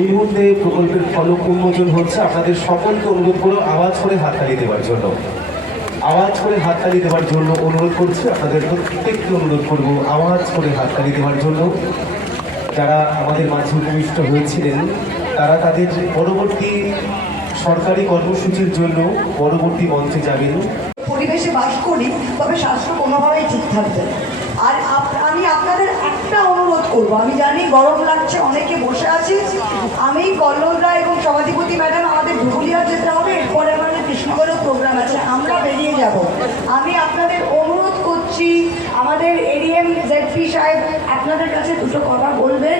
এই মুহূর্তে প্রকল্পের ফলক উন্মোচন হচ্ছে। আপনাদের সকলকে অনুরোধ করো আওয়াজ করে হাততালি দেওয়ার জন্য, আওয়াজ করে হাততালি দেওয়ার জন্য অনুরোধ করছি। আপনাদের প্রত্যেককে অনুরোধ করব আওয়াজ করে হাততালি দেওয়ার জন্য। যারা আমাদের মাঝে উপবিষ্ট হয়েছিলেন তারা তাদের পরবর্তী সরকারি কর্মসূচির জন্য পরবর্তী মঞ্চে যাবেন। পরিবেশে বাস করি, তবে স্বাস্থ্য কোনোভাবেই ঠিক থাকবে। আর আমি আপনাদের একটা অনুরোধ করব, আমি জানি গরম লাগছে, অনেকে বসে আছে। আমি কল্লোল রায় এবং সভাধিপতি ম্যাডাম আমাদের ধুবুলিয়া যেতে হবে, এরপরে আমাদের কৃষ্ণগড়েও প্রোগ্রাম আছে, আমরা বেরিয়ে যাব। আমি আপনাদের অনুরোধ করছি, আমাদের এডিএম জেডপি সাহেব আপনাদের কাছে দুটো কথা বলবেন,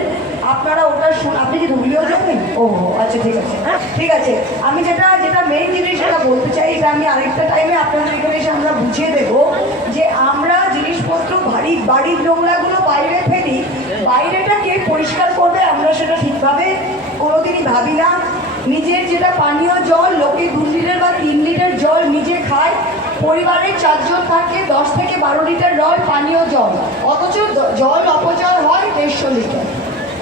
আপনারা ওটা আপনি কি ধুবুলিয়া যাবেন? ও আচ্ছা, ঠিক আছে, ঠিক আছে। আমি যেটা মেইন জিনিস সেটা বলতে চাই, এটা আমি আরেকটা টাইমে আপনাদের এখানে এসে আমরা বুঝিয়ে দেবো যে আমরা জিনিসপত্র বাড়ির নোংরাগুলো বাইরে ফেলি, বাইরেটা কে পরিষ্কার করবে আমরা সেটা ঠিকভাবে কোনোদিনই ভাবি না। নিজের যেটা পানীয় জল লোকে 2 লিটার বা 3 লিটার জল নিজে খায়, পরিবারের 4 জন থাকে, 10 থেকে 12 লিটার পানীয় জল, অথচ জল অপচয় হয় 150 লিটার।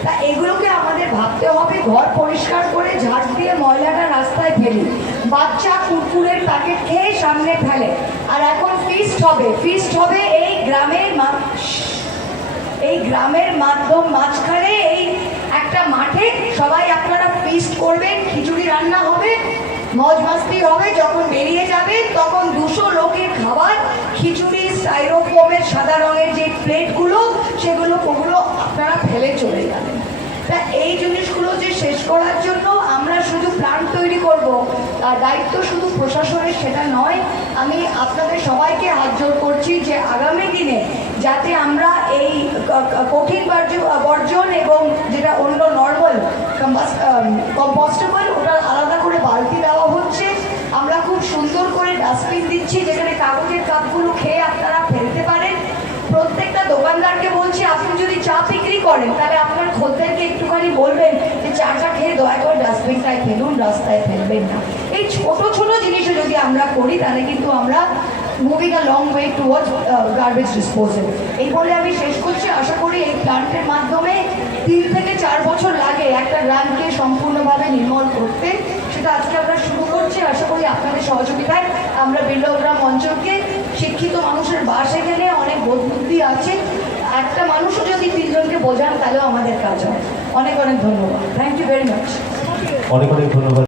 তা এগুলোকে আমাদের ভাবতে হবে। ঘর পরিষ্কার করে ঝাড় দিয়ে ময়লাটা রাস্তায় ফেলি, বাচ্চা কুরকুরের প্যাকেট খেয়ে সামনে ফেলে। আর এখন ফিস্ট হবে এই গ্রামের মাঝখানে এই একটা মাঠে সবাই আপনারা ফিস্ট করবেন, খিচুড়ি রান্না হবে, মজ মাস্তি হবে। যখন বেরিয়ে যাবেন তখন 200 লোকের খাবার, খিচুড়ি, স্টাইরোফোমের সাদা রঙের যে প্লেটগুলো ওগুলো আপনারা ফেলে চলে যাবেন। তা এই জিনিসগুলো যে শেষ করার জন্য আমরা শুধু প্ল্যান তৈরি করব, তার দায়িত্ব শুধু প্রশাসনের সেটা নয়। আমি আপনাদের সবাইকে হাত জোড় করছি যে আগামী দিনে যাতে আমরা এই কঠিন বর্জন এবং যেটা অন্য নর্মাল কম্পোস্টেবল, ওটা আলাদা করে বালতি দেওয়া হচ্ছে। আমরা খুব সুন্দর করে ডাস্টবিন দিচ্ছি যেখানে কাগজের কাপগুলো খেয়ে আপনারা ফেলতে পারেন। প্রত্যেকটা দোকানদারকে বলছি, আপনি যদি চা বিক্রি করেন তাহলে আপনার খদ্দেরকে একটুখানি বলবেন যে চাটা খেয়ে দয়া করে ডাস্টবিনটায় ফেলুন, রাস্তায় ফেলবেন না। এই ছোট ছোট জিনিসও যদি আমরা করি তাহলে কিন্তু আমরা moving a long way towards garbage disposal. এই বলে আমি শেষ করছি। আশা করি এই প্ল্যান্টের মাধ্যমে 3 থেকে 4 বছর লাগে একটা গ্রামকে সম্পূর্ণভাবে নির্মল করতে। সেটা আজকে আমরা শুরু করছি। আশা করি আপনাদের সহযোগিতায় আমরা বিল্লগ্রাম অঞ্চলকে শিক্ষিত মানুষের বাস এখানে অনেক বোধ বুদ্ধি আছে, একটা মানুষও যদি 3 জনকে বোঝান তাহলেও আমাদের কাজ হয়। অনেক অনেক ধন্যবাদ। Thank you very much. অনেক অনেক ধন্যবাদ।